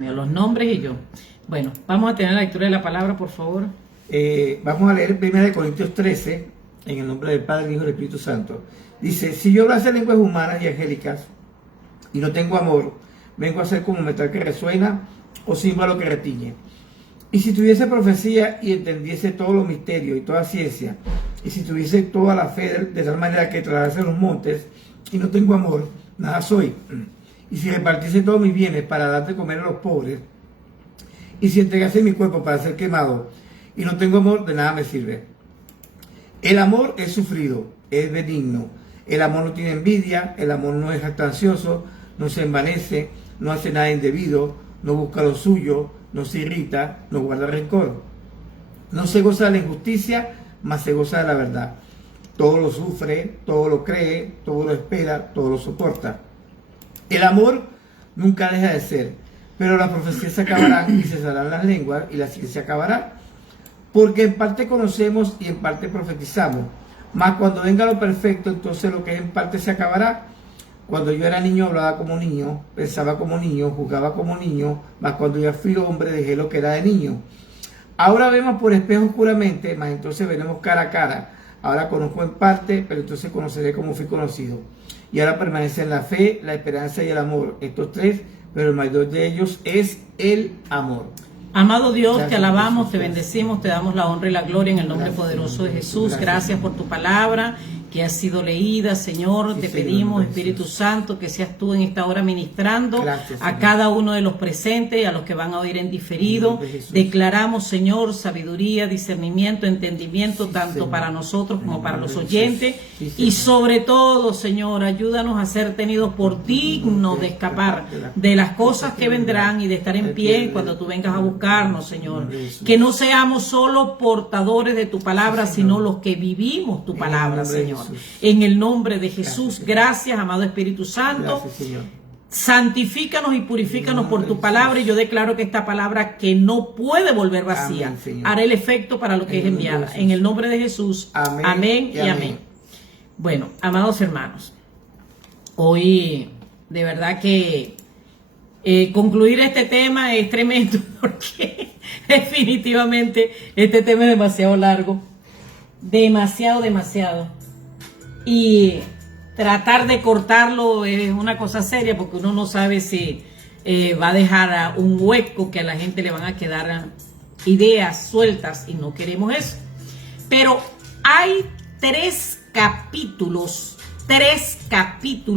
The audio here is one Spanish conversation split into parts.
Los nombres y yo. Bueno, vamos a tener la lectura de la palabra, por favor. Vamos a leer 1 Corintios 13, en el nombre del Padre, Hijo y del Espíritu Santo. Dice: si yo hablase lenguas humanas y angélicas y no tengo amor, vengo a ser como metal que resuena o címbalo que retiñe. Y si tuviese profecía y entendiese todos los misterios y toda ciencia, y si tuviese toda la fe de tal manera que trasladase los montes y no tengo amor, nada soy. Y si repartiese todos mis bienes para dar de comer a los pobres, y si entregase mi cuerpo para ser quemado, y no tengo amor, de nada me sirve. El amor es sufrido, es benigno. El amor no tiene envidia, el amor no es jactancioso, no se envanece, no hace nada indebido, no busca lo suyo, no se irrita, no guarda rencor. No se goza de la injusticia, mas se goza de la verdad. Todo lo sufre, todo lo cree, todo lo espera, todo lo soporta. El amor nunca deja de ser, pero las profecías se acabarán y cesarán las lenguas y la ciencia acabará. Porque en parte conocemos y en parte profetizamos. Mas cuando venga lo perfecto, entonces lo que es en parte se acabará. Cuando yo era niño hablaba como niño, pensaba como niño, jugaba como niño, mas cuando ya fui hombre dejé lo que era de niño. Ahora vemos por espejo oscuramente, mas entonces veremos cara a cara. Ahora conozco en parte, pero entonces conoceré como fui conocido. Y ahora permanecen la fe, la esperanza y el amor. Estos tres, pero el mayor de ellos es el amor. Amado Dios, te alabamos, te bendecimos, te damos la honra y la gloria en el nombre poderoso de Jesús. Gracias por tu palabra que ha sido leída, Señor. Te pedimos, Espíritu Santo, que seas tú en esta hora ministrando a cada uno de los presentes y a los que van a oír en diferido. Declaramos, Señor, sabiduría, discernimiento, entendimiento, tanto para nosotros como para los oyentes. Y sobre todo, Señor, ayúdanos a ser tenidos por dignos de escapar de las cosas que vendrán y de estar en pie cuando tú vengas a buscarnos, Señor. Que no seamos solo portadores de tu palabra, sino los que vivimos tu palabra, Señor. En el nombre de Jesús, gracias, amado Espíritu Santo. Santifícanos y purifícanos por tu palabra, y yo declaro que esta palabra, que no puede volver vacía, hará el efecto para lo que es enviada. En el nombre de Jesús, amén y amén. Bueno, amados hermanos, hoy de verdad que concluir este tema es tremendo, porque definitivamente este tema es demasiado largo, demasiado. Y tratar de cortarlo es una cosa seria, porque uno no sabe si va a dejar un hueco, que a la gente le van a quedar ideas sueltas, y no queremos eso. Pero hay tres capítulos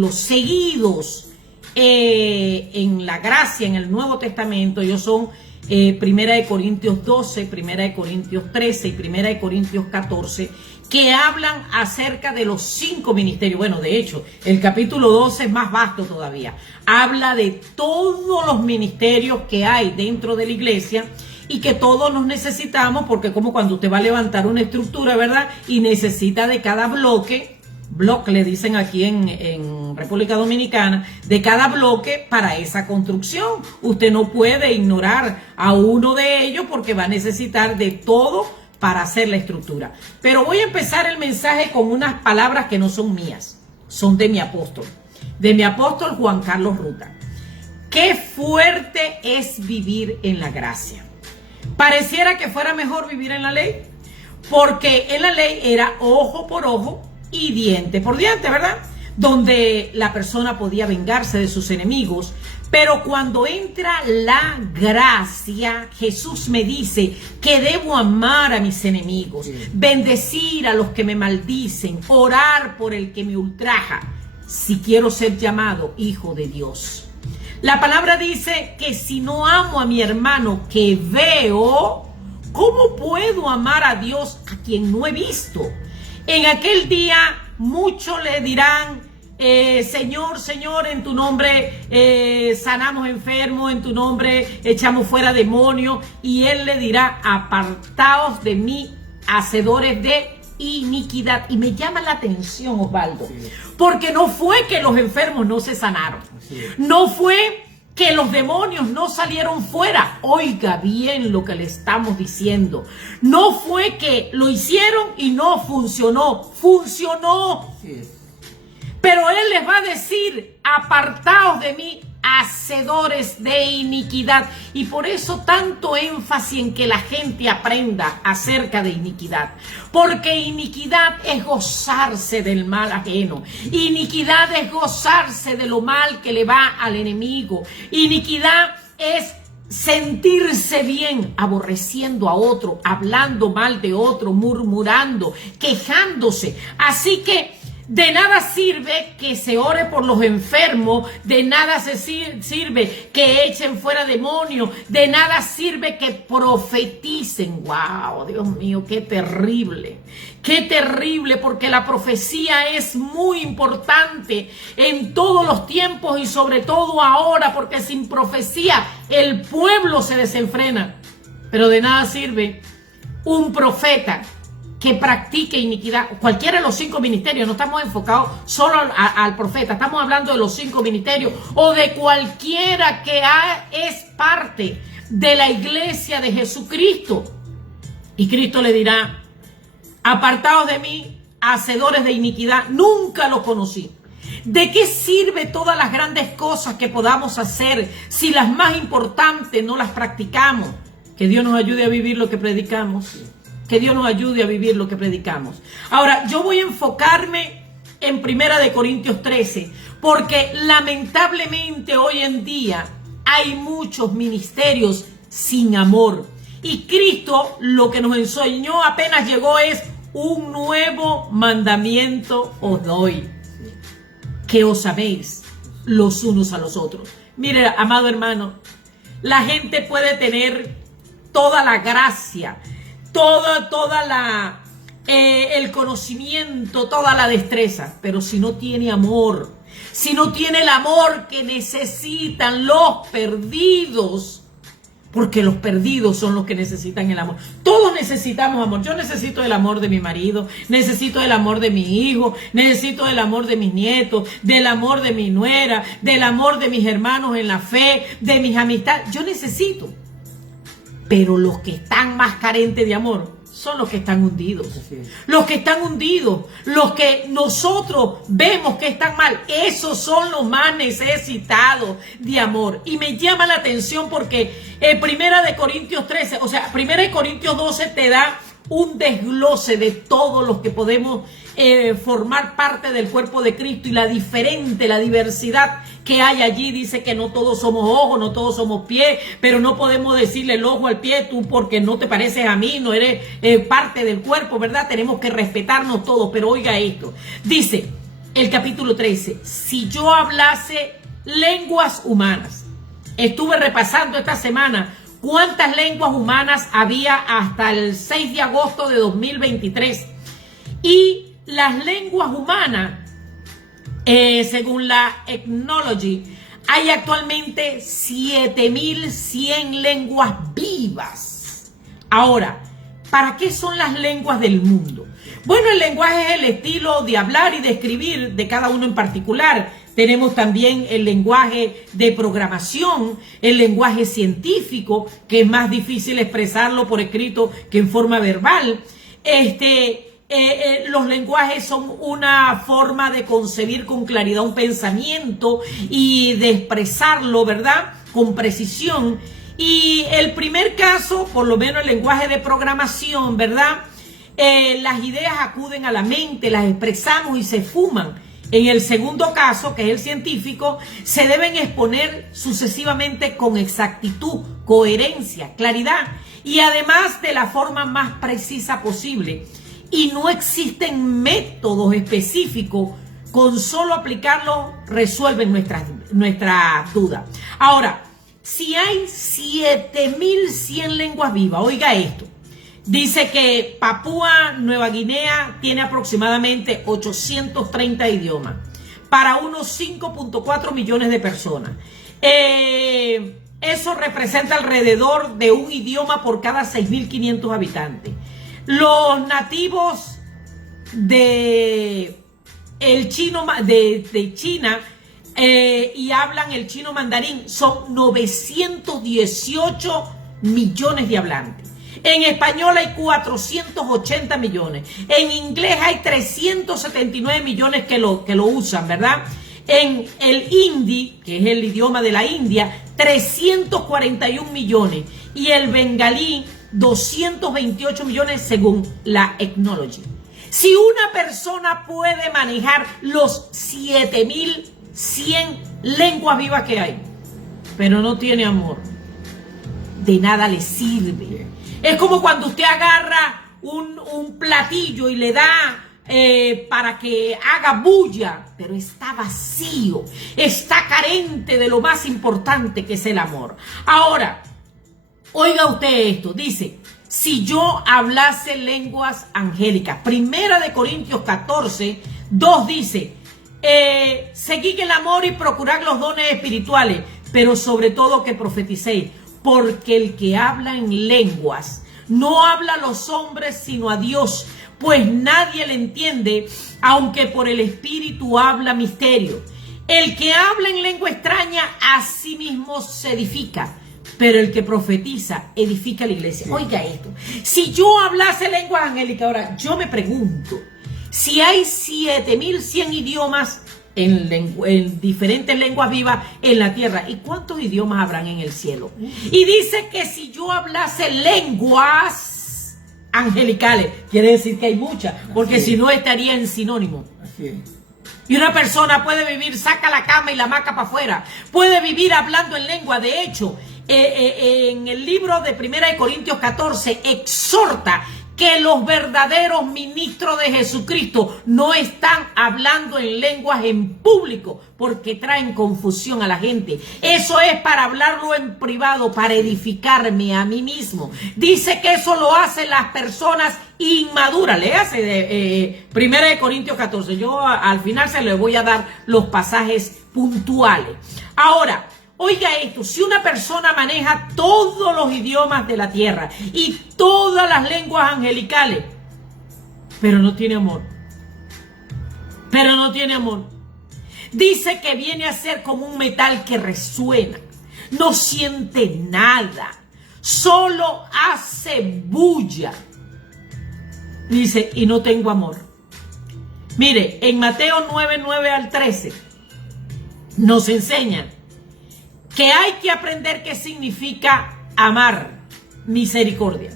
seguidos en la gracia, en el Nuevo Testamento. Ellos son 1 Corintios 12, 1 Corintios 13 y 1 Corintios 14, que hablan acerca de los 5 ministerios. Bueno, de hecho, el capítulo 12 es más vasto todavía. Habla de todos los ministerios que hay dentro de la iglesia y que todos nos necesitamos, porque como cuando usted va a levantar una estructura, ¿verdad? Y necesita de cada bloque le dicen aquí en República Dominicana, de cada bloque para esa construcción. Usted no puede ignorar a uno de ellos, porque va a necesitar de todo para hacer la estructura. Pero voy a empezar el mensaje con unas palabras que no son mías, son de mi apóstol Juan Carlos Ruta. Qué fuerte es vivir en la gracia. Pareciera que fuera mejor vivir en la ley, porque en la ley era ojo por ojo y diente por diente, ¿verdad? Donde la persona podía vengarse de sus enemigos. Pero cuando entra la gracia, Jesús me dice que debo amar a mis enemigos, bendecir a los que me maldicen, orar por el que me ultraja, si quiero ser llamado hijo de Dios. La palabra dice que si no amo a mi hermano que veo, ¿cómo puedo amar a Dios a quien no he visto? En aquel día muchos le dirán: Señor, en tu nombre sanamos enfermos, en tu nombre echamos fuera demonios. Y él le dirá: apartaos de mí, hacedores de iniquidad. Y me llama la atención, Osvaldo, porque no fue que los enfermos no se sanaron, no fue que los demonios no salieron fuera. Oiga bien lo que le estamos diciendo. No fue que lo hicieron y no funcionó, funcionó. Pero él les va a decir: apartaos de mí, hacedores de iniquidad. Y por eso tanto énfasis en que la gente aprenda acerca de iniquidad. Porque iniquidad es gozarse del mal ajeno. Iniquidad es gozarse de lo mal que le va al enemigo. Iniquidad es sentirse bien aborreciendo a otro, hablando mal de otro, murmurando, quejándose. Así que de nada sirve que se ore por los enfermos, de nada sirve que echen fuera demonios, de nada sirve que profeticen. ¡Wow! Dios mío, qué terrible, porque la profecía es muy importante en todos los tiempos y sobre todo ahora, porque sin profecía el pueblo se desenfrena. Pero de nada sirve un profeta que practique iniquidad, cualquiera de los 5 ministerios. No estamos enfocados solo al profeta, estamos hablando de los 5 ministerios o de cualquiera que es parte de la iglesia de Jesucristo. Y Cristo le dirá: apartaos de mí, hacedores de iniquidad, nunca los conocí. ¿De qué sirve todas las grandes cosas que podamos hacer si las más importantes no las practicamos? Que Dios nos ayude a vivir lo que predicamos. Que Dios nos ayude a vivir lo que predicamos. Ahora, yo voy a enfocarme en 1 Corintios 13, porque lamentablemente hoy en día hay muchos ministerios sin amor. Y Cristo lo que nos enseñó apenas llegó es: un nuevo mandamiento os doy, que os améis los unos a los otros. Mire, amado hermano, la gente puede tener toda la gracia, toda el conocimiento, toda la destreza, pero si no tiene amor, si no tiene el amor que necesitan los perdidos, porque los perdidos son los que necesitan el amor. Todos necesitamos amor. Yo necesito el amor de mi marido, necesito el amor de mi hijo, necesito el amor de mis nietos, del amor de mi nuera, del amor de mis hermanos en la fe, de mis amistades. Yo necesito. Pero los que están más carentes de amor son los que están hundidos. Los que están hundidos, los que nosotros vemos que están mal, esos son los más necesitados de amor. Y me llama la atención porque en 1 Corintios 13, o sea, 1 Corintios 12 te da un desglose de todos los que podemos formar parte del cuerpo de Cristo y la diversidad que hay allí. Dice que no todos somos ojos, no todos somos pies, pero no podemos decirle el ojo al pie: tú porque no te pareces a mí, no eres parte del cuerpo, ¿verdad? Tenemos que respetarnos todos. Pero oiga esto, dice el capítulo 13: si yo hablase lenguas humanas, estuve repasando esta semana cuántas lenguas humanas había hasta el 6 de agosto de 2023. Y las lenguas humanas, según la Ethnology, hay actualmente 7.100 lenguas vivas. Ahora, ¿para qué son las lenguas del mundo? Bueno, el lenguaje es el estilo de hablar y de escribir de cada uno en particular. Tenemos también el lenguaje de programación, el lenguaje científico, que es más difícil expresarlo por escrito que en forma verbal. Los lenguajes son una forma de concebir con claridad un pensamiento y de expresarlo, ¿verdad?, con precisión. Y el primer caso, por lo menos el lenguaje de programación, ¿verdad?, las ideas acuden a la mente, las expresamos y se fuman. En el segundo caso, que es el científico, se deben exponer sucesivamente con exactitud, coherencia, claridad y además de la forma más precisa posible. Y no existen métodos específicos, con solo aplicarlos resuelven nuestras dudas. Ahora, si hay 7.100 lenguas vivas, oiga esto. Dice que Papúa Nueva Guinea tiene aproximadamente 830 idiomas para unos 5.4 millones de personas. Eso representa alrededor de un idioma por cada 6.500 habitantes. Los nativos de China y hablan el chino mandarín son 918 millones de hablantes. En español hay 480 millones. En inglés hay 379 millones que lo usan, ¿verdad? En el hindi, que es el idioma de la India, 341 millones. Y el bengalí, 228 millones según la Ethnology. Si una persona puede manejar los 7100 lenguas vivas que hay, pero no tiene amor, de nada le sirve. Es como cuando usted agarra un platillo y le da para que haga bulla, pero está vacío, está carente de lo más importante que es el amor. Ahora, oiga usted esto, dice, si yo hablase lenguas angélicas, Primera de Corintios 14, 2 dice, seguid el amor y procurad los dones espirituales, pero sobre todo que profeticéis, porque el que habla en lenguas no habla a los hombres sino a Dios, pues nadie le entiende, aunque por el Espíritu habla misterio. El que habla en lengua extraña a sí mismo se edifica, pero el que profetiza edifica la iglesia. Sí. Oiga esto, si yo hablase lengua angélica, ahora yo me pregunto, si hay 7100 idiomas en diferentes lenguas vivas en la tierra, ¿y cuántos idiomas habrán en el cielo? Y dice que si yo hablase lenguas angelicales, quiere decir que hay muchas, porque si no estaría en sinónimo. Así es. Y una persona puede vivir, saca la cama y la hamaca para afuera, puede vivir hablando en lengua. De hecho, en el libro de Primera de Corintios 14 exhorta que los verdaderos ministros de Jesucristo no están hablando en lenguas en público porque traen confusión a la gente. Eso es para hablarlo en privado, para edificarme a mí mismo. Dice que eso lo hacen las personas inmaduras. Léase de Primera de Corintios 14. Yo al final se les voy a dar los pasajes puntuales. Ahora, oiga esto, si una persona maneja todos los idiomas de la tierra y todas las lenguas angelicales, pero no tiene amor, dice que viene a ser como un metal que resuena, no siente nada, solo hace bulla. Dice, y no tengo amor. Mire, en Mateo 9, 9 al 13, nos enseñan que hay que aprender qué significa amar, misericordia.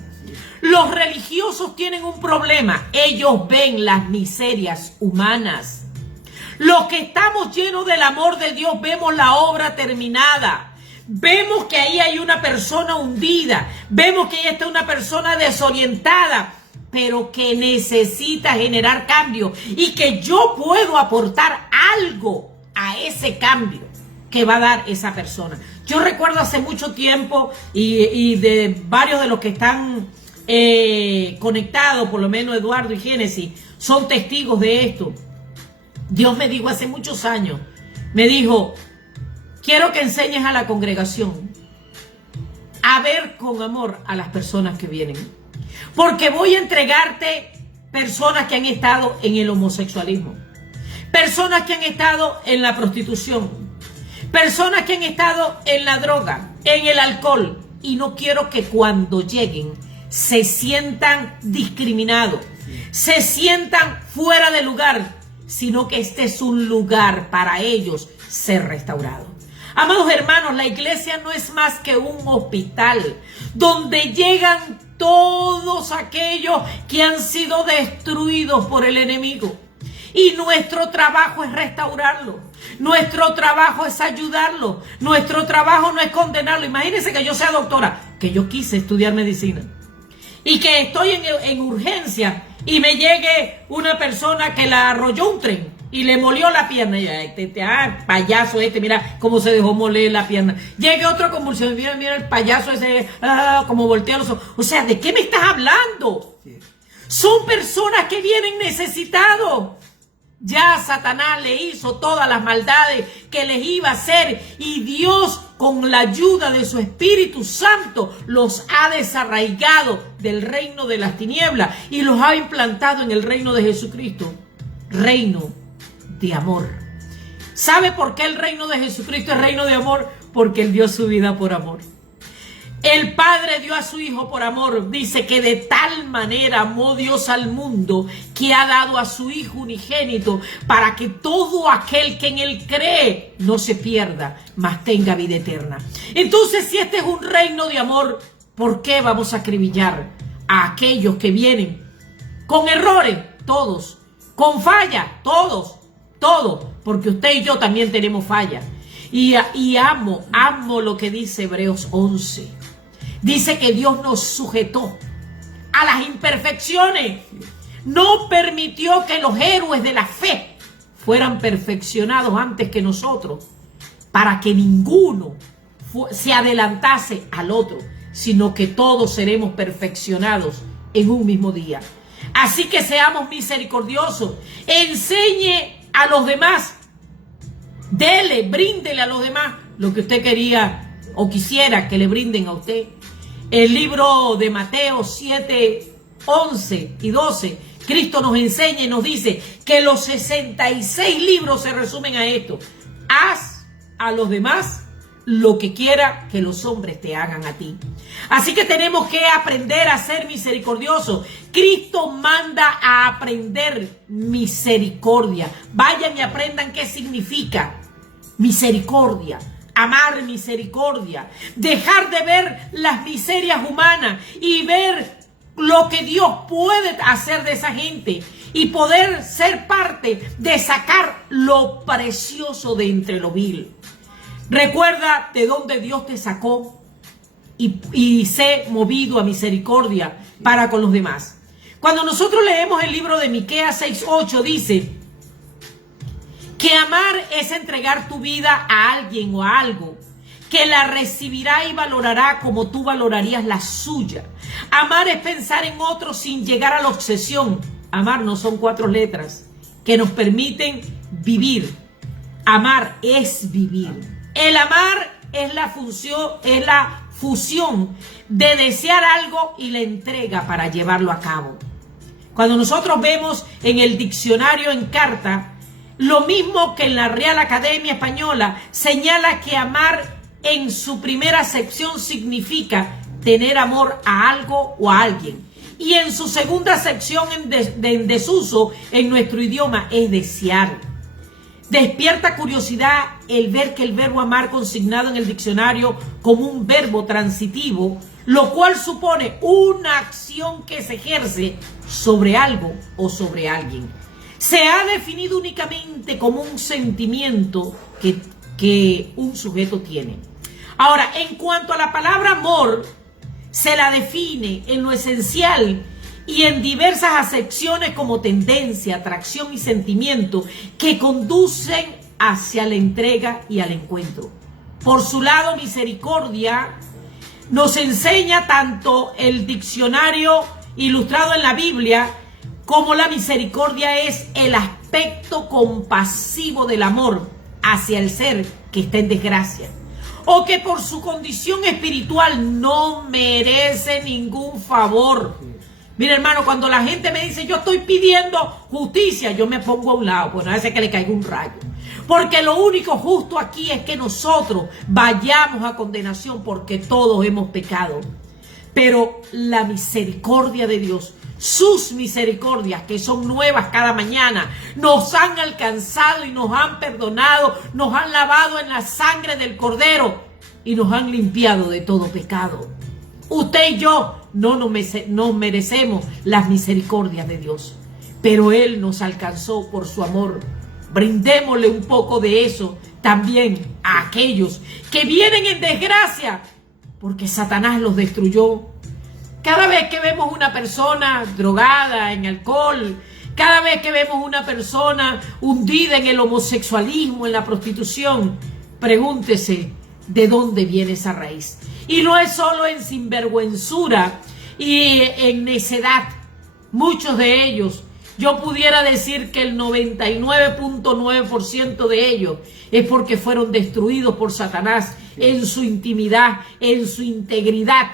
Los religiosos tienen un problema. Ellos ven las miserias humanas. Los que estamos llenos del amor de Dios vemos la obra terminada. Vemos que ahí hay una persona hundida. Vemos que ahí está una persona desorientada, pero que necesita generar cambio y que yo puedo aportar algo a ese cambio que va a dar esa persona. Yo recuerdo hace mucho tiempo y de varios de los que están conectados, por lo menos Eduardo y Génesis, son testigos de esto. Dios me dijo hace muchos años, me dijo, quiero que enseñes a la congregación a ver con amor a las personas que vienen, porque voy a entregarte personas que han estado en el homosexualismo, personas que han estado en la prostitución, personas que han estado en la droga, en el alcohol, y no quiero que cuando lleguen se sientan discriminados, se sientan fuera de lugar, sino que este es un lugar para ellos ser restaurados. Amados hermanos, la iglesia no es más que un hospital donde llegan todos aquellos que han sido destruidos por el enemigo. Y nuestro trabajo es restaurarlo. Nuestro trabajo es ayudarlo. Nuestro trabajo no es condenarlo. Imagínense que yo sea doctora, que yo quise estudiar medicina y que estoy en urgencia y me llegue una persona que la arrolló un tren y le molió la pierna. Y payaso mira cómo se dejó moler la pierna. Llegue otro convulsión, mira el payaso ese, como voltea los ojos. O sea, ¿de qué me estás hablando? Sí. Son personas que vienen necesitados. Ya Satanás le hizo todas las maldades que les iba a hacer y Dios, con la ayuda de su Espíritu Santo, los ha desarraigado del reino de las tinieblas y los ha implantado en el reino de Jesucristo, reino de amor. ¿Sabe por qué el reino de Jesucristo es reino de amor? Porque Él dio su vida por amor. El Padre dio a su Hijo por amor. Dice que de tal manera amó Dios al mundo que ha dado a su Hijo unigénito para que todo aquel que en Él cree no se pierda, mas tenga vida eterna. Entonces, si este es un reino de amor, ¿por qué vamos a acribillar a aquellos que vienen con errores? Todos. Con falla, todos. Porque usted y yo también tenemos falla. Y amo lo que dice Hebreos 11. Dice que Dios nos sujetó a las imperfecciones. No permitió que los héroes de la fe fueran perfeccionados antes que nosotros, para que ninguno se adelantase al otro, sino que todos seremos perfeccionados en un mismo día. Así que seamos misericordiosos. Enseñe a los demás. Bríndele a los demás lo que usted quería o quisiera que le brinden a usted. El libro de Mateo 7, 11 y 12, Cristo nos enseña y nos dice que los 66 libros se resumen a esto: haz a los demás lo que quiera que los hombres te hagan a ti. Así que tenemos que aprender a ser misericordiosos. Cristo manda a aprender misericordia. Vayan y aprendan qué significa misericordia. Amar misericordia, dejar de ver las miserias humanas y ver lo que Dios puede hacer de esa gente y poder ser parte de sacar lo precioso de entre lo vil. Recuerda de dónde Dios te sacó y sé movido a misericordia para con los demás. Cuando nosotros leemos el libro de Miqueas 6:8, dice que amar es entregar tu vida a alguien o a algo que la recibirá y valorará como tú valorarías la suya. Amar es pensar en otro sin llegar a la obsesión. Amar no son 4 letras que nos permiten vivir. Amar es vivir. El amar es la fusión de desear algo y la entrega para llevarlo a cabo. Cuando nosotros vemos en el diccionario en carta, lo mismo que en la Real Academia Española, señala que amar en su primera acepción significa tener amor a algo o a alguien. Y en su segunda acepción en desuso en nuestro idioma es desear. Despierta curiosidad el ver que el verbo amar consignado en el diccionario como un verbo transitivo, lo cual supone una acción que se ejerce sobre algo o sobre alguien. Se ha definido únicamente como un sentimiento que un sujeto tiene. Ahora, en cuanto a la palabra amor, se la define en lo esencial y en diversas acepciones como tendencia, atracción y sentimiento que conducen hacia la entrega y al encuentro. Por su lado, misericordia nos enseña tanto el diccionario ilustrado en la Biblia como la misericordia es el aspecto compasivo del amor hacia el ser que está en desgracia o que por su condición espiritual no merece ningún favor. Mira, hermano, cuando la gente me dice yo estoy pidiendo justicia, yo me pongo a un lado, pues no hace que le caiga un rayo. Porque lo único justo aquí es que nosotros vayamos a condenación porque todos hemos pecado. Pero la misericordia de Dios, sus misericordias que son nuevas cada mañana, nos han alcanzado y nos han perdonado, nos han lavado en la sangre del Cordero y nos han limpiado de todo pecado. Usted y yo no merecemos las misericordias de Dios, pero Él nos alcanzó por su amor. Brindémosle un poco de eso también a aquellos que vienen en desgracia porque Satanás los destruyó. Cada vez que vemos una persona drogada en alcohol, cada vez que vemos una persona hundida en el homosexualismo, en la prostitución, pregúntese de dónde viene esa raíz. Y no es solo en sinvergüenzura y en necedad. Muchos de ellos, yo pudiera decir que el 99.9% de ellos es porque fueron destruidos por Satanás en su intimidad, en su integridad.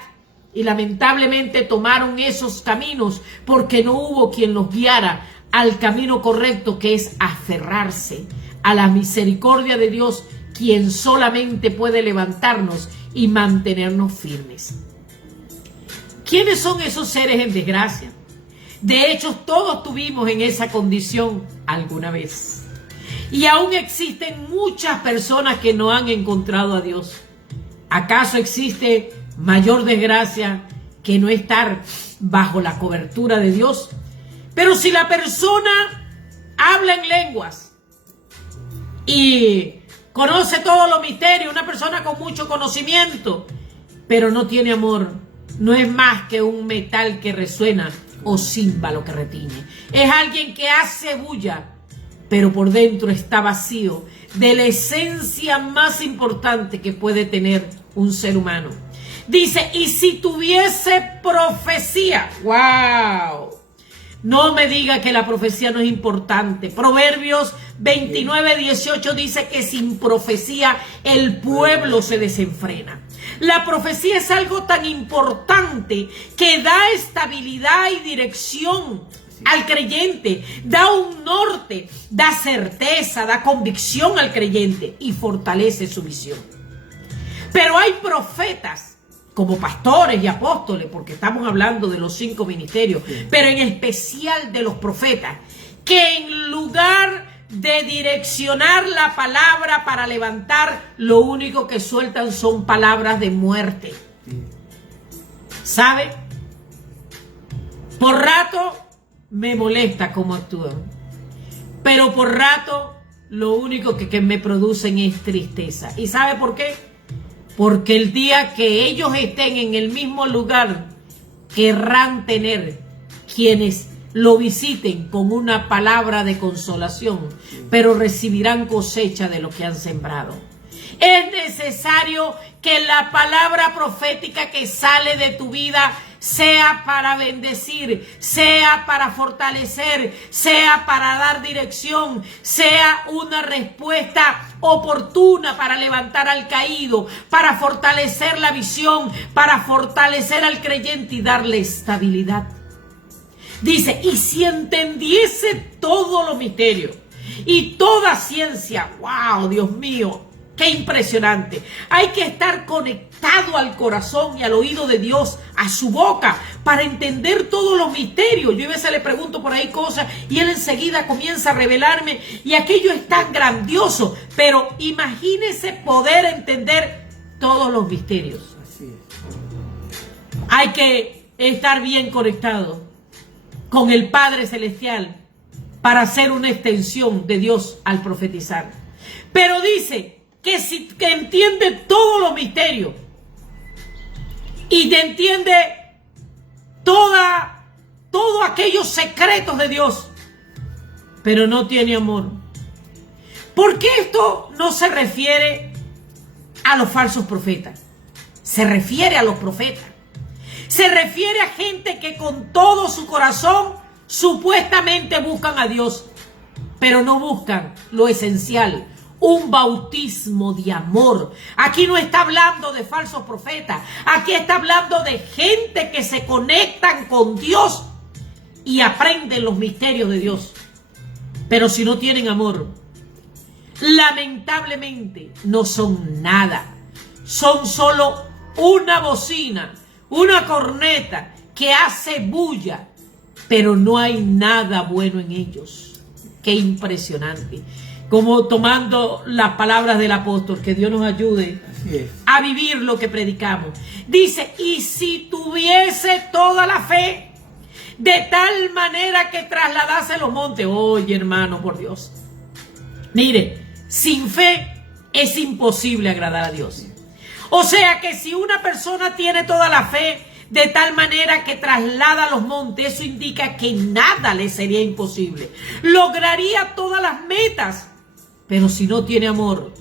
Y lamentablemente tomaron esos caminos porque no hubo quien los guiara al camino correcto, que es aferrarse a la misericordia de Dios, quien solamente puede levantarnos y mantenernos firmes. ¿Quiénes son esos seres en desgracia? De hecho, todos tuvimos en esa condición alguna vez. Y aún existen muchas personas que no han encontrado a Dios. ¿Acaso existe mayor desgracia que no estar bajo la cobertura de Dios? Pero si la persona habla en lenguas y conoce todos los misterios, una persona con mucho conocimiento, pero no tiene amor, no es más que un metal que resuena o címbalo que retiñe. Es alguien que hace bulla, pero por dentro está vacío de la esencia más importante que puede tener un ser humano. Dice, y si tuviese profecía, ¡wow! No me diga que la profecía no es importante. Proverbios 29:18 dice que sin profecía el pueblo se desenfrena. La profecía es algo tan importante que da estabilidad y dirección al creyente, da un norte, da certeza, da convicción al creyente y fortalece su visión. Pero hay profetas como pastores y apóstoles, porque estamos hablando de los 5 ministerios, pero en especial de los profetas, que en lugar de direccionar la palabra para levantar, lo único que sueltan son palabras de muerte. ¿Sabe? Por rato me molesta cómo actúan, pero por rato lo único que me producen es tristeza. ¿Y sabe por qué? Porque el día que ellos estén en el mismo lugar, querrán tener quienes lo visiten con una palabra de consolación, pero recibirán cosecha de lo que han sembrado. Es necesario que la palabra profética que sale de tu vida sea para bendecir, sea para fortalecer, sea para dar dirección, sea una respuesta oportuna para levantar al caído, para fortalecer la visión, para fortalecer al creyente y darle estabilidad. Dice, y si entendiese todos los misterios y toda ciencia, wow, Dios mío, qué impresionante. Hay que estar conectado al corazón y al oído de Dios, a su boca, para entender todos los misterios. Yo a veces le pregunto por ahí cosas y él enseguida comienza a revelarme y aquello es tan grandioso. Pero imagínese poder entender todos los misterios. Así es. Hay que estar bien conectado con el Padre Celestial para hacer una extensión de Dios al profetizar. Pero dice que si que entiende todos los misterios y te entiende todos aquellos secretos de Dios, pero no tiene amor. ¿Por qué esto no se refiere a los falsos profetas? Se refiere a los profetas. Se refiere a gente que con todo su corazón supuestamente buscan a Dios, pero no buscan lo esencial, un bautismo de amor. Aquí no está hablando de falsos profetas, aquí está hablando de gente que se conectan con Dios y aprenden los misterios de Dios. Pero si no tienen amor, lamentablemente no son nada. Son solo una bocina, una corneta que hace bulla, pero no hay nada bueno en ellos. Qué impresionante. Como tomando las palabras del apóstol, que Dios nos ayude a vivir lo que predicamos. Dice, y si tuviese toda la fe, de tal manera que trasladase los montes. Oye, hermano, por Dios. Mire, sin fe es imposible agradar a Dios. O sea que si una persona tiene toda la fe de tal manera que traslada los montes, eso indica que nada le sería imposible. Lograría todas las metas, pero si no tiene amor,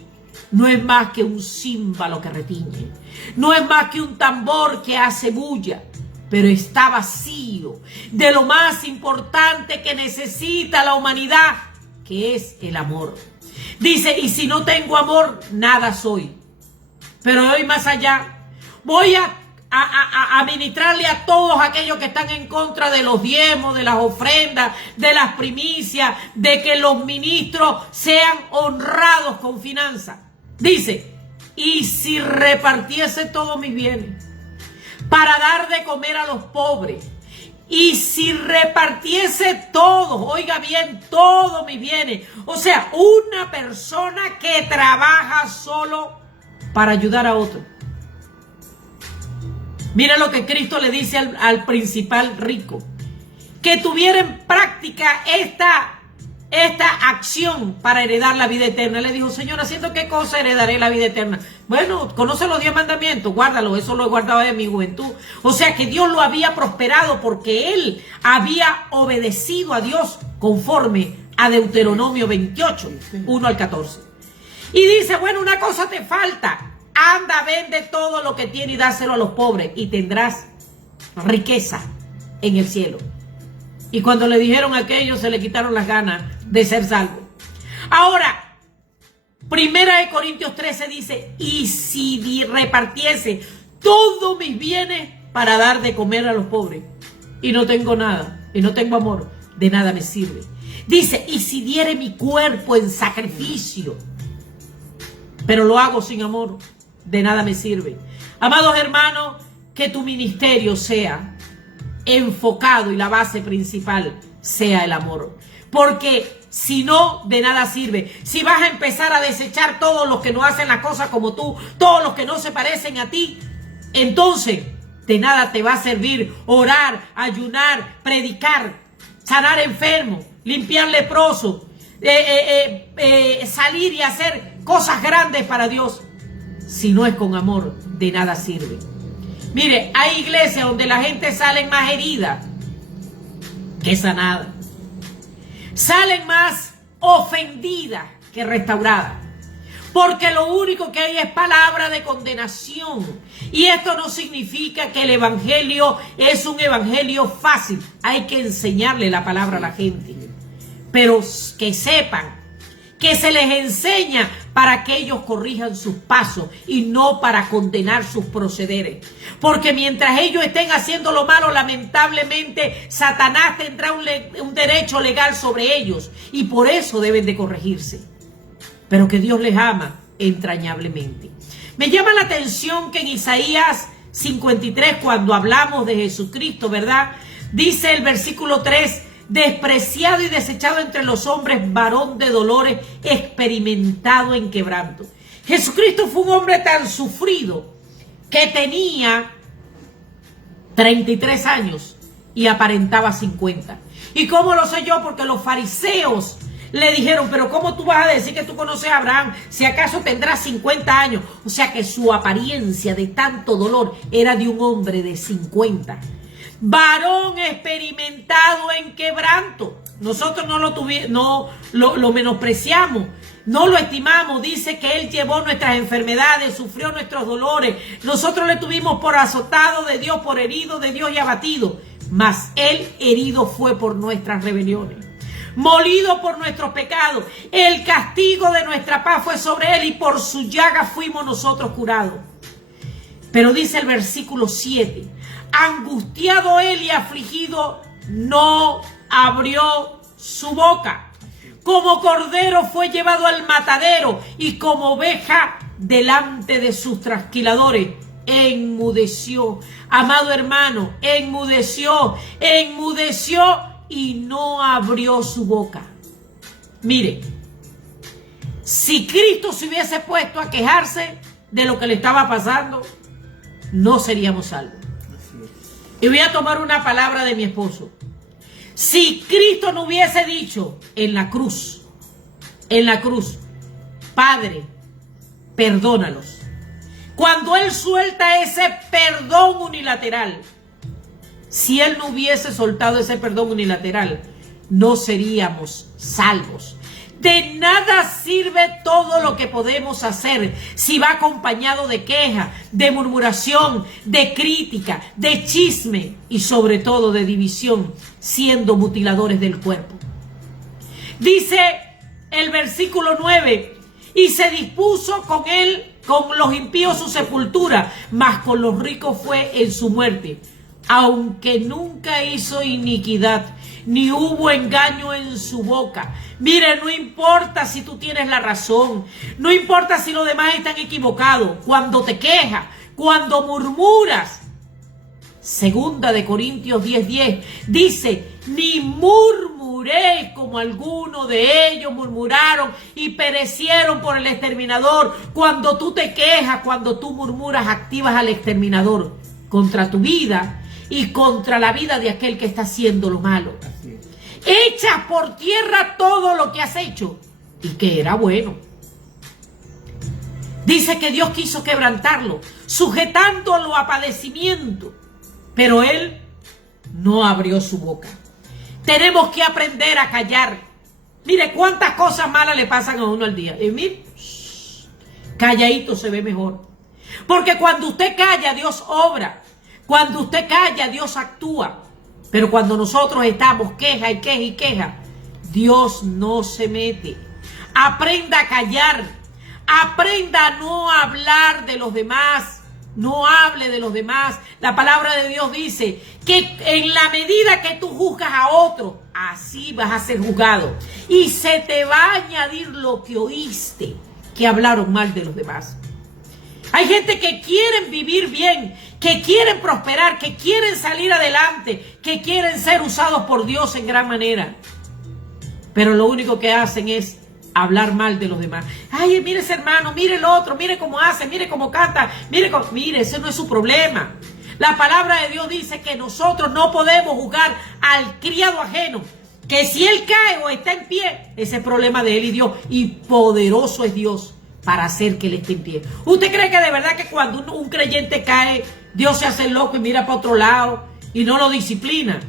no es más que un címbalo que retiñe. No es más que un tambor que hace bulla, pero está vacío de lo más importante que necesita la humanidad, que es el amor. Dice, y si no tengo amor, nada soy. Pero voy más allá. Voy a ministrarle a todos aquellos que están en contra de los diezmos, de las ofrendas, de las primicias, de que los ministros sean honrados con finanzas. Dice, y si repartiese todos mis bienes para dar de comer a los pobres, y si repartiese todos, oiga bien, todos mis bienes, o sea, una persona que trabaja solo para ayudar a otro. Mira lo que Cristo le dice al principal rico, que tuviera en práctica esta acción para heredar la vida eterna. Le dijo: Señor, ¿haciendo qué cosa heredaré la vida eterna? Bueno, conoce los 10 mandamientos, guárdalo, eso lo he guardado de mi juventud. O sea que Dios lo había prosperado porque él había obedecido a Dios conforme a Deuteronomio 28, 1 al 14. Y dice: bueno, una cosa te falta, anda, vende todo lo que tiene y dáselo a los pobres y tendrás riqueza en el cielo. Y cuando le dijeron aquello, se le quitaron las ganas de ser salvo. Ahora, Primera de Corintios 13 dice: y si repartiese todos mis bienes para dar de comer a los pobres, y no tengo nada, y no tengo amor, de nada me sirve. Dice: y si diere mi cuerpo en sacrificio, pero lo hago sin amor, de nada me sirve. Amados hermanos, que tu ministerio sea enfocado y la base principal sea el amor, porque si no, de nada sirve. Si vas a empezar a desechar todos los que no hacen las cosas como tú, todos los que no se parecen a ti, entonces de nada te va a servir orar, ayunar, predicar, sanar enfermos, limpiar leprosos, salir y hacer cosas grandes para Dios. Si no es con amor, de nada sirve. Mire, hay iglesias donde la gente sale más herida que sanada. Salen más ofendidas que restauradas. Porque lo único que hay es palabra de condenación. Y esto no significa que el evangelio es un evangelio fácil. Hay que enseñarle la palabra a la gente. Pero que sepan que se les enseña para que ellos corrijan sus pasos y no para condenar sus procederes. Porque mientras ellos estén haciendo lo malo, lamentablemente Satanás tendrá un derecho legal sobre ellos y por eso deben de corregirse. Pero que Dios les ama entrañablemente. Me llama la atención que en Isaías 53, cuando hablamos de Jesucristo, ¿verdad? Dice el versículo 3: despreciado y desechado entre los hombres, varón de dolores, experimentado en quebranto. Jesucristo fue un hombre tan sufrido que tenía 33 años y aparentaba 50. ¿Y cómo lo sé yo? Porque los fariseos le dijeron: pero ¿cómo tú vas a decir que tú conoces a Abraham si acaso tendrás 50 años? O sea que su apariencia de tanto dolor era de un hombre de 50. Varón experimentado en quebranto. Nosotros no lo menospreciamos, no lo estimamos. Dice que Él llevó nuestras enfermedades, sufrió nuestros dolores. Nosotros le tuvimos por azotado de Dios, por herido de Dios y abatido. Mas Él herido fue por nuestras rebeliones, molido por nuestros pecados. El castigo de nuestra paz fue sobre Él y por su llaga fuimos nosotros curados. Pero dice el versículo 7: angustiado Él y afligido, no abrió su boca. Como cordero fue llevado al matadero y como oveja delante de sus trasquiladores, enmudeció. Amado hermano, enmudeció y no abrió su boca. Mire, si Cristo se hubiese puesto a quejarse de lo que le estaba pasando, no seríamos salvos. Y voy a tomar una palabra de mi esposo. Si Cristo no hubiese dicho en la cruz, Padre, perdónalos. Cuando Él suelta ese perdón unilateral, si Él no hubiese soltado ese perdón unilateral, no seríamos salvos. De nada sirve todo lo que podemos hacer si va acompañado de queja, de murmuración, de crítica, de chisme y sobre todo de división, siendo mutiladores del cuerpo. Dice el versículo 9: y se dispuso con él, con los impíos su sepultura, mas con los ricos fue en su muerte. aunque nunca hizo iniquidad, ni hubo engaño en su boca. Mire, no importa si tú tienes la razón, no importa si los demás están equivocados, cuando te quejas, cuando murmuras. Segunda de Corintios 10:10 dice, ni murmuréis como algunos de ellos murmuraron y perecieron por el exterminador. Cuando tú te quejas, cuando tú murmuras, activas al exterminador contra tu vida y contra la vida de aquel que está haciendo lo malo. Echas por tierra todo lo que has hecho y que era bueno. Dice que Dios quiso quebrantarlo, sujetándolo a padecimiento, pero él no abrió su boca. Tenemos que aprender a callar. Mire cuántas cosas malas le pasan a uno al día. Y mire, calladito se ve mejor. Porque cuando usted calla, Dios obra. Cuando usted calla, Dios actúa. Pero cuando nosotros estamos queja y queja y queja, Dios no se mete. Aprenda a callar. Aprenda a no hablar de los demás. No hable de los demás. La palabra de Dios dice que en la medida que tú juzgas a otro, así vas a ser juzgado. Y se te va a añadir lo que oíste, que hablaron mal de los demás. Hay gente que quieren vivir bien, que quieren prosperar, que quieren salir adelante, que quieren ser usados por Dios en gran manera. Pero lo único que hacen es hablar mal de los demás. Ay, mire ese hermano, mire el otro, mire cómo hace, mire cómo canta, mire, ese no es su problema. La palabra de Dios dice que nosotros no podemos juzgar al criado ajeno, que si él cae o está en pie, ese es problema de él y Dios, y poderoso es Dios para hacer que él esté en pie. ¿Usted cree que de verdad que cuando un creyente cae, Dios se hace loco y mira para otro lado y no lo disciplina?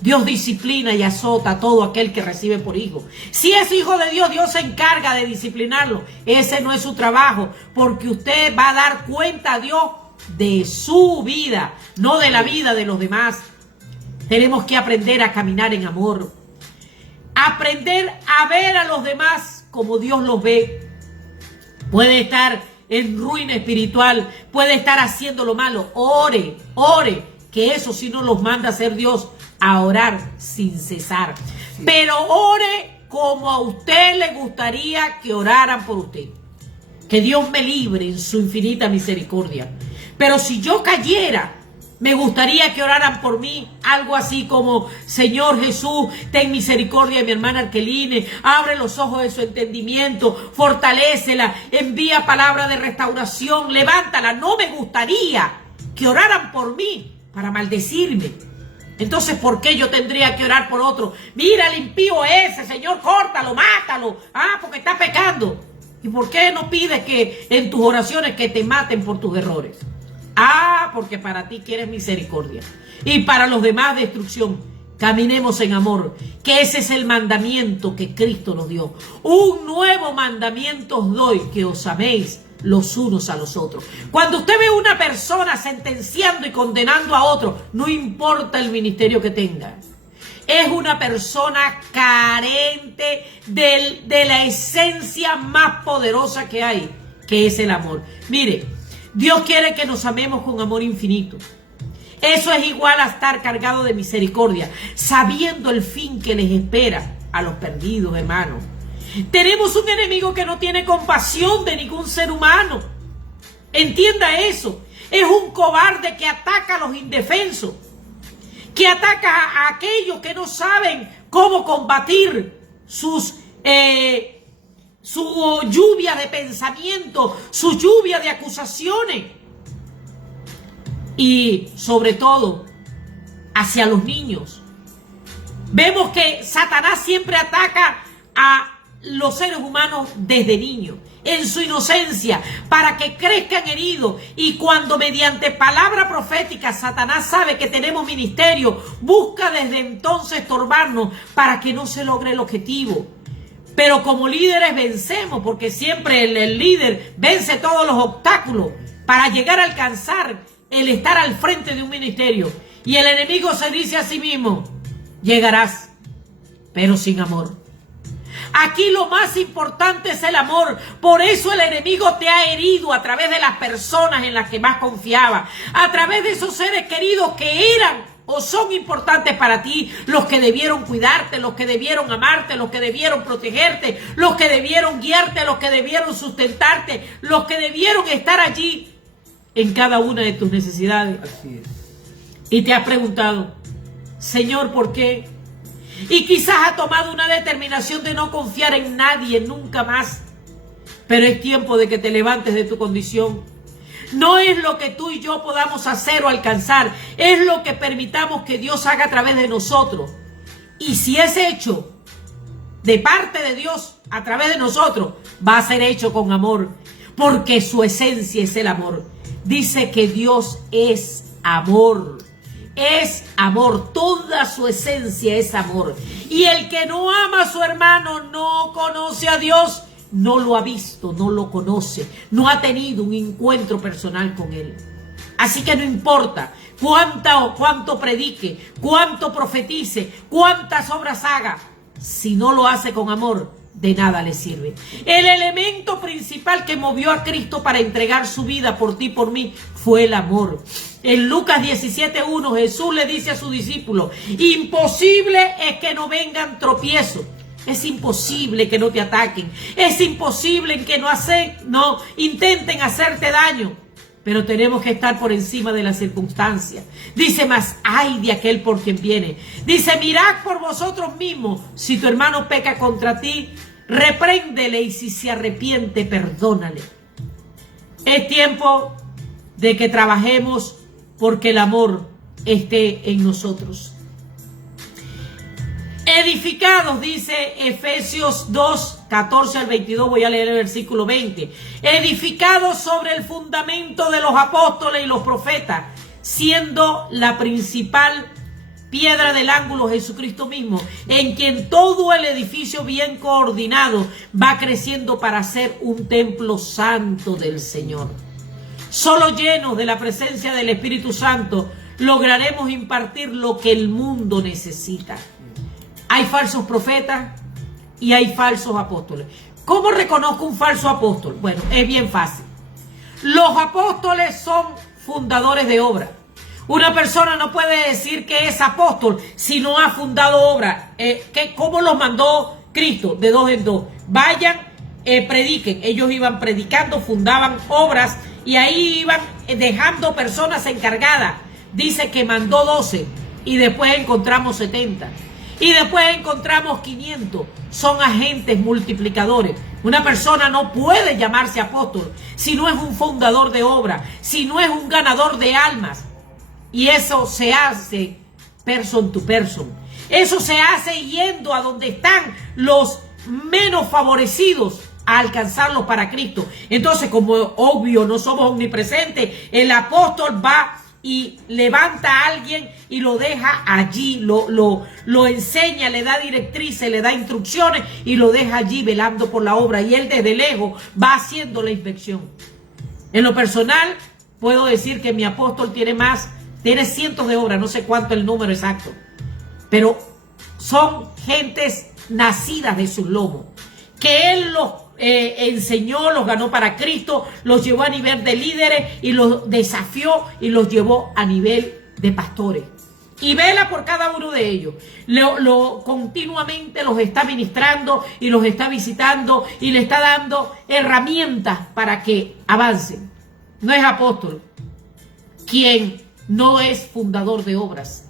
Dios disciplina y azota a todo aquel que recibe por hijo. Si es hijo de Dios, Dios se encarga de disciplinarlo. Ese no es su trabajo, porque usted va a dar cuenta a Dios de su vida, no de la vida de los demás. Tenemos que aprender a caminar en amor. Aprender a ver a los demás como Dios los ve. Puede estar en ruina espiritual, puede estar haciendo lo malo. Ore, que eso sí nos los manda a hacer Dios, a orar sin cesar. Sí. Pero ore como a usted le gustaría que oraran por usted. Que Dios me libre en su infinita misericordia. Pero si yo cayera, me gustaría que oraran por mí algo así como: Señor Jesús, ten misericordia de mi hermana Arqueline, abre los ojos de su entendimiento, fortalécela, envía palabra de restauración, levántala. No me gustaría que oraran por mí para maldecirme. Entonces, ¿por qué yo tendría que orar por otro? Mira el impío ese, Señor, córtalo, mátalo. Porque está pecando. ¿Y por qué no pides que en tus oraciones que te maten por tus errores? Porque para ti quieres misericordia. Y para los demás destrucción. Caminemos en amor, que ese es el mandamiento que Cristo nos dio. Un nuevo mandamiento os doy, que os améis los unos a los otros. Cuando usted ve una persona sentenciando y condenando a otro, no importa el ministerio que tenga, es una persona carente de la esencia más poderosa que hay, que es el amor. Mire, Dios quiere que nos amemos con amor infinito. Eso es igual a estar cargado de misericordia, sabiendo el fin que les espera a los perdidos, hermanos. Tenemos un enemigo que no tiene compasión de ningún ser humano. Entienda eso. Es un cobarde que ataca a los indefensos, que ataca a aquellos que no saben cómo combatir su lluvia de pensamiento, su lluvia de acusaciones. Y sobre todo hacia los niños. Vemos que Satanás siempre ataca a los seres humanos desde niños, en su inocencia, para que crezcan heridos. Y cuando mediante palabra profética Satanás sabe que tenemos ministerio, busca desde entonces estorbarnos para que no se logre el objetivo. Pero como líderes vencemos, porque siempre el líder vence todos los obstáculos para llegar a alcanzar el estar al frente de un ministerio. Y el enemigo se dice a sí mismo: llegarás, pero sin amor. Aquí lo más importante es el amor. Por eso el enemigo te ha herido a través de las personas en las que más confiaba, a través de esos seres queridos que eran o son importantes para ti, los que debieron cuidarte, los que debieron amarte, los que debieron protegerte, los que debieron guiarte, los que debieron sustentarte, los que debieron estar allí en cada una de tus necesidades. Así es. Y te has preguntado, Señor, ¿por qué? Y quizás has tomado una determinación de no confiar en nadie nunca más. Pero es tiempo de que te levantes de tu condición. No es lo que tú y yo podamos hacer o alcanzar, es lo que permitamos que Dios haga a través de nosotros. Y si es hecho de parte de Dios a través de nosotros, va a ser hecho con amor, porque su esencia es el amor. Dice que Dios es amor. Es amor, toda su esencia es amor. Y el que no ama a su hermano no conoce a Dios, no lo ha visto, no lo conoce, no ha tenido un encuentro personal con él. Así que no importa cuánto predique, cuánto profetice, cuántas obras haga, si no lo hace con amor, de nada le sirve. El elemento principal que movió a Cristo para entregar su vida por ti y por mí fue el amor. En Lucas 17:1 Jesús le dice a su discípulo, imposible es que no vengan tropiezos. Es imposible que no te ataquen. Es imposible que no intenten hacerte daño. Pero tenemos que estar por encima de las circunstancias. Dice, mas ay de aquel por quien viene. Dice, mirad por vosotros mismos. Si tu hermano peca contra ti, repréndele, y si se arrepiente, perdónale. Es tiempo de que trabajemos porque el amor esté en nosotros. Edificados, dice Efesios 2, 14 al 22, voy a leer el versículo 20. Edificados sobre el fundamento de los apóstoles y los profetas, siendo la principal piedra del ángulo Jesucristo mismo, en quien todo el edificio bien coordinado va creciendo para ser un templo santo del Señor. Solo llenos de la presencia del Espíritu Santo lograremos impartir lo que el mundo necesita. Hay falsos profetas y hay falsos apóstoles. ¿Cómo reconozco un falso apóstol? Bueno, es bien fácil. Los apóstoles son fundadores de obra. Una persona no puede decir que es apóstol si no ha fundado obra. ¿Cómo los mandó Cristo? De dos en dos. Vayan, prediquen. Ellos iban predicando, fundaban obras y ahí iban dejando personas encargadas. Dice que mandó 12 y después encontramos 70. Y después encontramos 500. Son agentes multiplicadores. Una persona no puede llamarse apóstol si no es un fundador de obra, si no es un ganador de almas. Y eso se hace person to person. Eso se hace yendo a donde están los menos favorecidos a alcanzarlos para Cristo. Entonces, como obvio no somos omnipresentes, el apóstol va y levanta a alguien y lo deja allí, lo enseña, le da directrices, le da instrucciones y lo deja allí velando por la obra, y él desde lejos va haciendo la inspección. En lo personal puedo decir que mi apóstol tiene cientos de obras, no sé cuánto el número exacto, pero son gentes nacidas de sus lomos, que él los enseñó, los ganó para Cristo, los llevó a nivel de líderes y los desafió y los llevó a nivel de pastores. Y vela por cada uno de ellos. Continuamente los está ministrando y los está visitando y le está dando herramientas para que avancen. No es apóstol quien no es fundador de obras.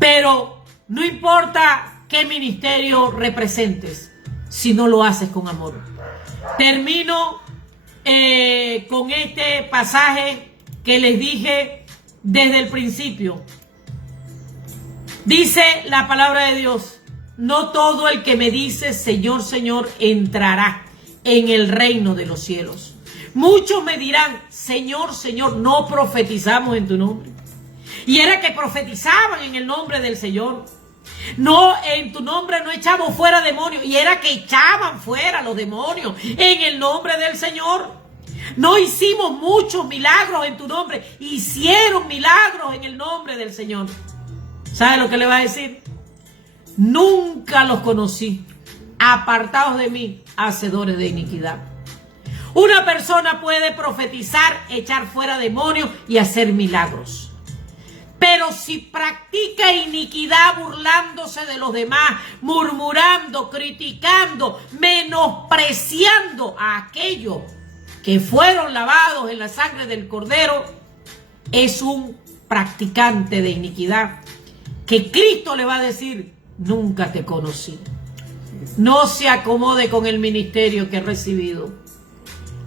Pero no importa qué ministerio representes, si no lo haces con amor. Termino con este pasaje que les dije desde el principio. Dice la palabra de Dios: no todo el que me dice Señor, Señor entrará en el reino de los cielos. Muchos me dirán, Señor, Señor, no profetizamos en tu nombre. Y era que profetizaban en el nombre del Señor. No, en tu nombre no echamos fuera demonios. Y era que echaban fuera los demonios en el nombre del Señor. No hicimos muchos milagros en tu nombre. Hicieron milagros en el nombre del Señor. ¿Sabe lo que le va a decir? nunca los conocí. Apartados de mí, hacedores de iniquidad. Una persona puede profetizar, echar fuera demonios y hacer milagros. Pero si practica iniquidad burlándose de los demás, murmurando, criticando, menospreciando a aquellos que fueron lavados en la sangre del Cordero, es un practicante de iniquidad que Cristo le va a decir: nunca te conocí. No se acomode con el ministerio que he recibido.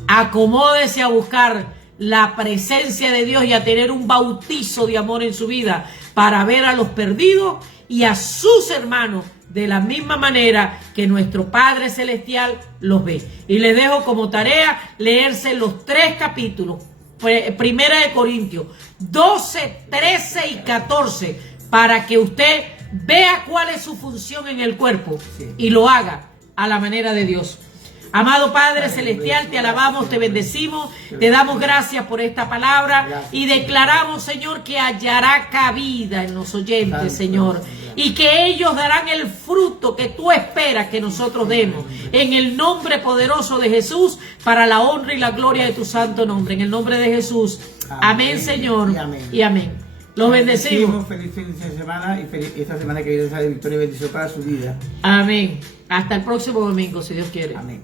Acomódese a buscar la presencia de Dios y a tener un bautizo de amor en su vida para ver a los perdidos y a sus hermanos de la misma manera que nuestro Padre Celestial los ve. Y les dejo como tarea leerse los 3 capítulos, Primera de Corintios 12, 13 y 14, para que usted vea cuál es su función en el cuerpo y lo haga a la manera de Dios. Amado Padre Celestial, te alabamos, te bendecimos, te damos gracias por esta palabra y declaramos, Señor, que hallará cabida en los oyentes, Señor, y que ellos darán el fruto que tú esperas que nosotros demos, en el nombre poderoso de Jesús, para la honra y la gloria de tu santo nombre, en el nombre de Jesús. Amén, Señor, y amén. Los bendecimos. Feliz semana y esta semana que viene sea de victoria y bendición para su vida. Amén. Hasta el próximo domingo, si Dios quiere. Amén.